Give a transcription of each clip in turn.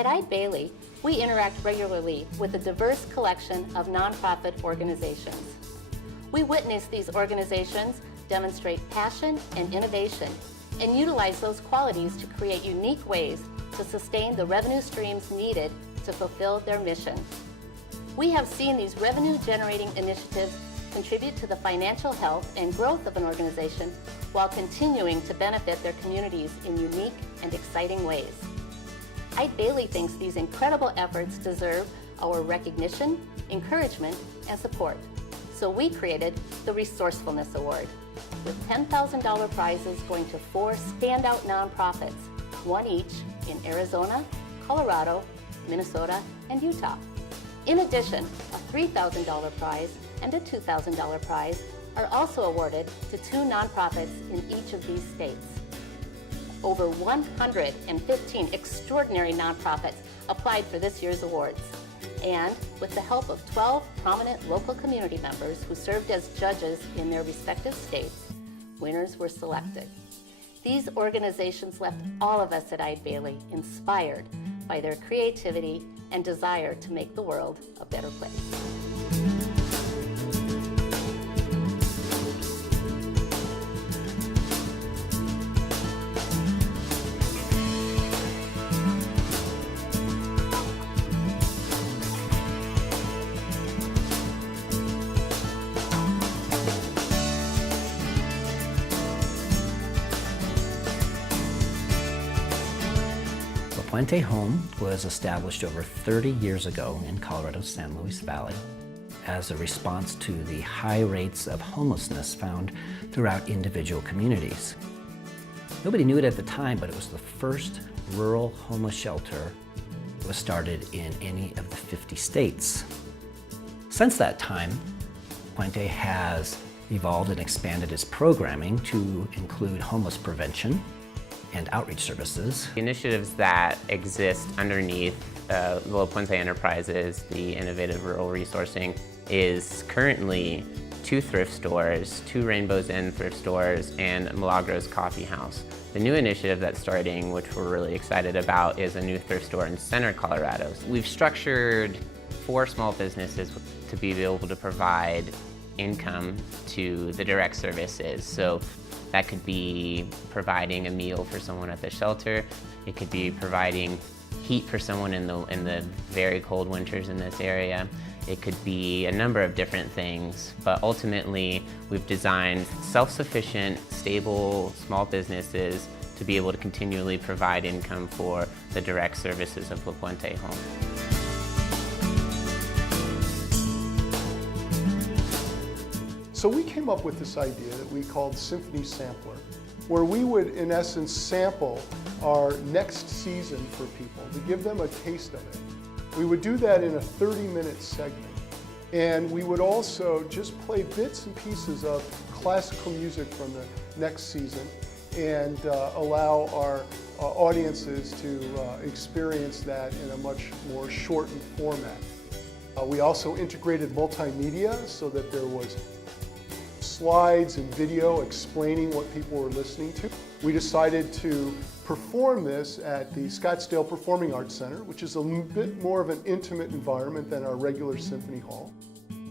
At Eide Bailly, we interact regularly with a diverse collection of nonprofit organizations. We witness these organizations demonstrate passion and innovation and utilize those qualities to create unique ways to sustain the revenue streams needed to fulfill their mission. We have seen these revenue-generating initiatives contribute to the financial health and growth of an organization while continuing to benefit their communities in unique and exciting ways. Eide Bailly thinks these incredible efforts deserve our recognition, encouragement, and support. So we created the Resourcefulness Award, with $10,000 prizes going to 4 standout nonprofits, one each in Arizona, Colorado, Minnesota, and Utah. In addition, a $3,000 prize and a $2,000 prize are also awarded to 2 nonprofits in each of these states. Over 115 extraordinary nonprofits applied for this year's awards. And with the help of 12 prominent local community members who served as judges in their respective states, winners were selected. These organizations left all of us at Eide Bailly inspired by their creativity and desire to make the world a better place. Fuente Home was established over 30 years ago in Colorado's San Luis Valley as a response to the high rates of homelessness found throughout individual communities. Nobody knew it at the time, but it was the first rural homeless shelter that was started in any of the 50 states. Since that time, Fuente has evolved and expanded its programming to include homeless prevention and outreach services. The initiatives that exist underneath La Puente Enterprises, the Innovative Rural Resourcing, is currently 2 thrift stores, 2 Rainbows Inn thrift stores, and Milagros Coffee House. The new initiative that's starting, which we're really excited about, is a new thrift store in Center, Colorado. We've structured 4 small businesses to be able to provide income to the direct services. So that could be providing a meal for someone at the shelter. It could be providing heat for someone in the very cold winters in this area. It could be a number of different things, but ultimately we've designed self-sufficient, stable, small businesses to be able to continually provide income for the direct services of La Puente Home. So we came up with this idea that we called Symphony Sampler, where we would, in essence, sample our next season for people to give them a taste of it. We would do that in a 30-minute segment. And we would also just play bits and pieces of classical music from the next season and allow our audiences to experience that in a much more shortened format. We also integrated multimedia so that there was slides and video explaining what people were listening to. We decided to perform this at the Scottsdale Performing Arts Center, which is a bit more of an intimate environment than our regular symphony hall.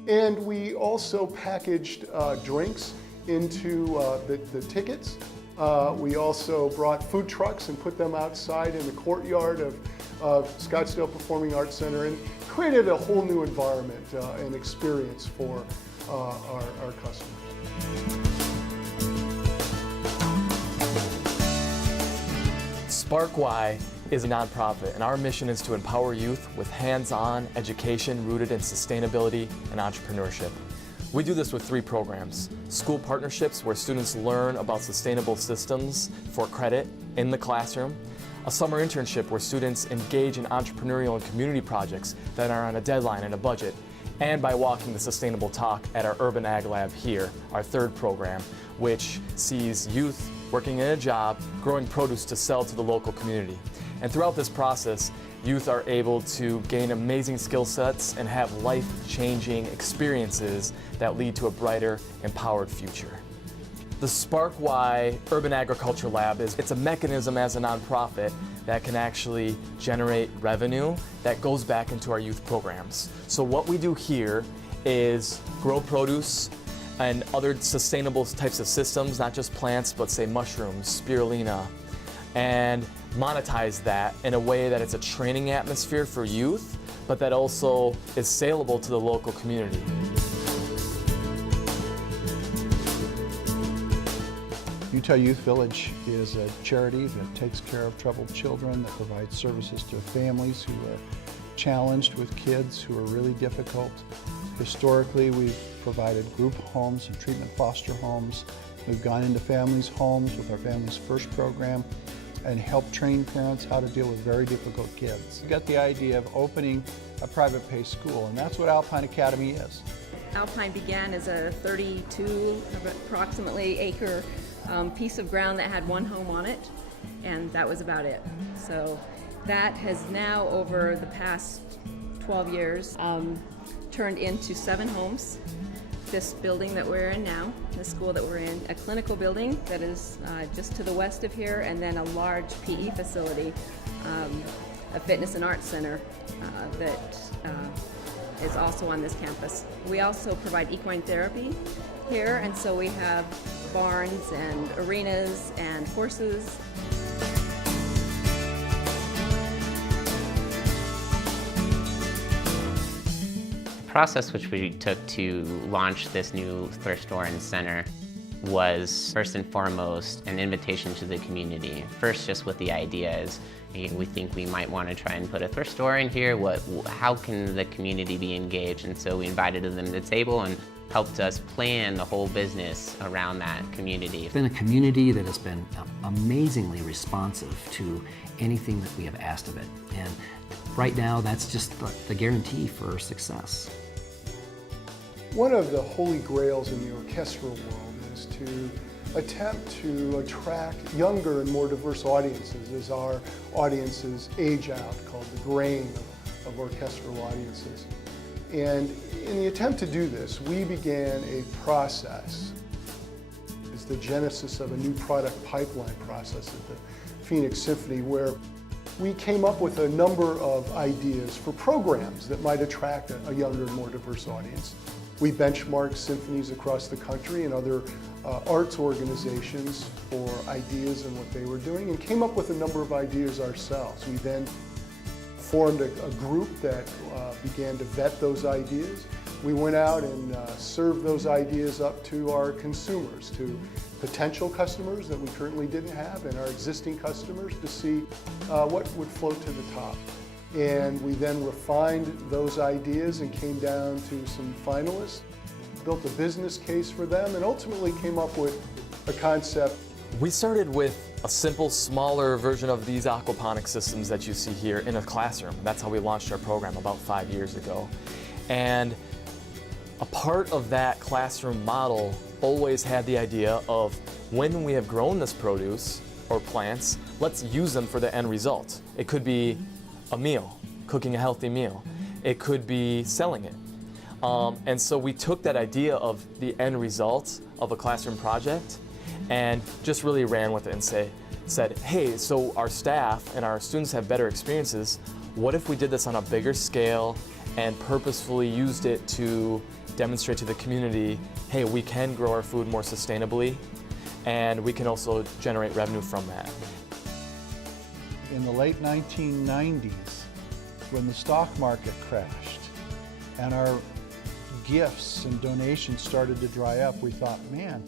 And we also packaged drinks into the tickets. We also brought food trucks and put them outside in the courtyard of Scottsdale Performing Arts Center and created a whole new environment and experience for our customers. Spark Y is a nonprofit, and our mission is to empower youth with hands-on education rooted in sustainability and entrepreneurship. We do this with 3 programs: school partnerships, where students learn about sustainable systems for credit in the classroom; a summer internship, where students engage in entrepreneurial and community projects that are on a deadline and a budget; and by walking the sustainable talk at our Urban Ag Lab here, our 3rd program, which sees youth working in a job, growing produce to sell to the local community. And throughout this process, youth are able to gain amazing skill sets and have life-changing experiences that lead to a brighter, empowered future. The Spark Y Urban Agriculture Lab it's a mechanism as a nonprofit that can actually generate revenue that goes back into our youth programs. So what we do here is grow produce and other sustainable types of systems, not just plants, but say mushrooms, spirulina, and monetize that in a way that it's a training atmosphere for youth, but that also is saleable to the local community. Utah Youth Village is a charity that takes care of troubled children, that provides services to families who are challenged with kids who are really difficult. Historically, we've provided group homes and treatment foster homes. We've gone into families' homes with our Families First program and helped train parents how to deal with very difficult kids. We got the idea of opening a private pay school, and that's what Alpine Academy is. Alpine began as a 32 approximately acre piece of ground that had one home on it, and that was about it. So that has now, over the past 12 years, turned into 7 homes. This building that we're in now, the school that we're in, a clinical building that is just to the west of here, and then a large PE facility, a fitness and arts center that is also on this campus. We also provide equine therapy here, and so we have barns and arenas and horses. The process which we took to launch this new thrift store and center was first and foremost an invitation to the community. First, just with the ideas. We think we might want to try and put a thrift store in here. How can the community be engaged? And so we invited them to the table and helped us plan the whole business around that community. It's been a community that has been amazingly responsive to anything that we have asked of it. And right now, that's just the guarantee for success. One of the holy grails in the orchestral world is to attempt to attract younger and more diverse audiences as our audiences age out, called the grain of orchestral audiences. And in the attempt to do this, we began a process. It's the genesis of a new product pipeline process at the Phoenix Symphony, where we came up with a number of ideas for programs that might attract a younger and more diverse audience. We benchmarked symphonies across the country and other arts organizations for ideas and what they were doing, and came up with a number of ideas ourselves. We then formed a group that began to vet those ideas. We went out and served those ideas up to our consumers, to potential customers that we currently didn't have, and our existing customers, to see what would float to the top. And we then refined those ideas and came down to some finalists, built a business case for them, and ultimately came up with a concept. We started with a simple, smaller version of these aquaponic systems that you see here in a classroom. That's how we launched our program about 5 years ago. And a part of that classroom model always had the idea of, when we have grown this produce or plants, let's use them for the end result. It could be a meal, cooking a healthy meal. It could be selling it. And so we took that idea of the end result of a classroom project and just really ran with it and said, hey, so our staff and our students have better experiences. What if we did this on a bigger scale and purposefully used it to demonstrate to the community, hey, we can grow our food more sustainably, and we can also generate revenue from that. In the late 1990s, when the stock market crashed and our gifts and donations started to dry up, we thought, man,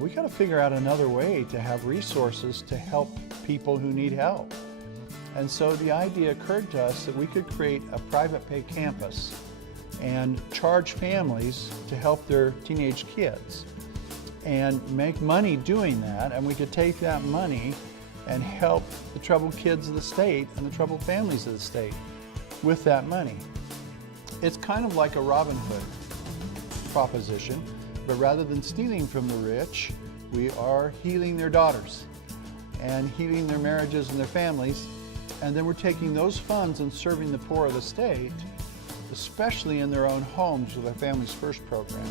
we got to figure out another way to have resources to help people who need help. And so the idea occurred to us that we could create a private pay campus and charge families to help their teenage kids and make money doing that, and we could take that money and help the troubled kids of the state and the troubled families of the state with that money. It's kind of like a Robin Hood proposition, but rather than stealing from the rich, we are healing their daughters and healing their marriages and their families, and then we're taking those funds and serving the poor of the state, especially in their own homes with our Families First program.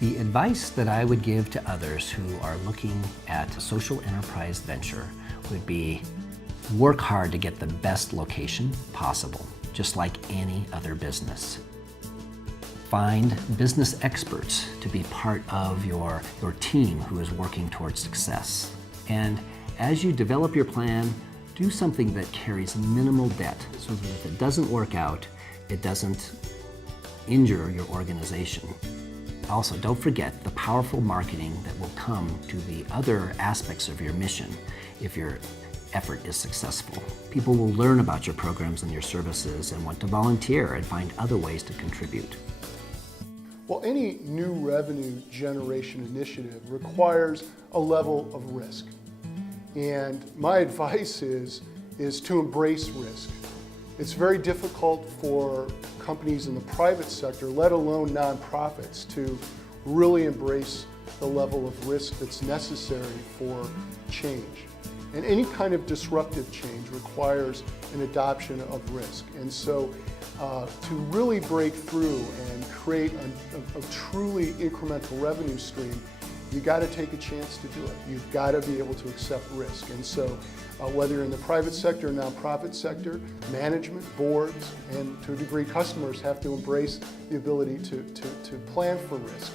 The advice that I would give to others who are looking at a social enterprise venture would be work hard to get the best location possible, just like any other business. Find business experts to be part of your team who is working towards success. And as you develop your plan, do something that carries minimal debt so that if it doesn't work out, it doesn't injure your organization. Also, don't forget the powerful marketing that will come to the other aspects of your mission if your effort is successful. People will learn about your programs and your services and want to volunteer and find other ways to contribute. Well, any new revenue generation initiative requires a level of risk. And my advice is to embrace risk. It's very difficult for companies in the private sector, let alone nonprofits, to really embrace the level of risk that's necessary for change. And any kind of disruptive change requires an adoption of risk. And so to really break through and create a truly incremental revenue stream, you got to take a chance to do it. You've got to be able to accept risk. And so whether you're in the private sector or nonprofit sector, management, boards, and to a degree customers have to embrace the ability to plan for risk.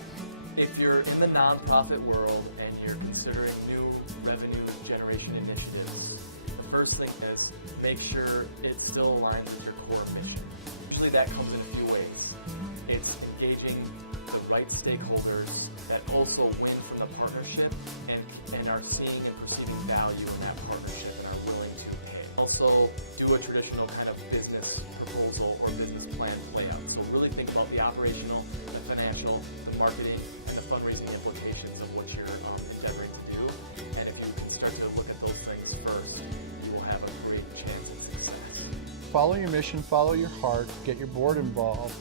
If you're in the nonprofit world and you're considering new revenue generation initiatives, the first thing is make sure it still aligns with your core mission. Usually that comes in a few ways. It's engaging the right stakeholders that also win from the partnership and are seeing and perceiving value in that partnership and are willing to pay. Also, do a traditional kind of business proposal or business plan layout. So really think about the operational, the financial, the marketing, and the fundraising implications of what you're endeavoring to do. And if you can start to look at those things first, you will have a great chance of success. Follow your mission, follow your heart, get your board involved,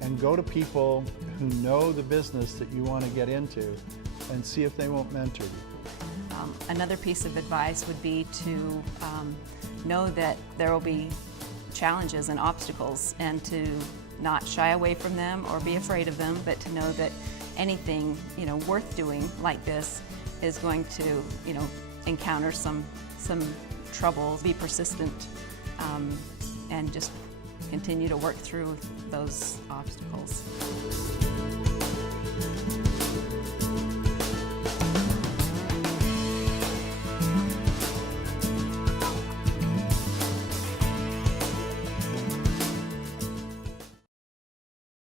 and go to people who know the business that you want to get into and see if they won't mentor you. Another piece of advice would be to know that there will be challenges and obstacles, and to not shy away from them or be afraid of them, but to know that anything worth doing like this is going to encounter some trouble. Be persistent and just continue to work through those obstacles.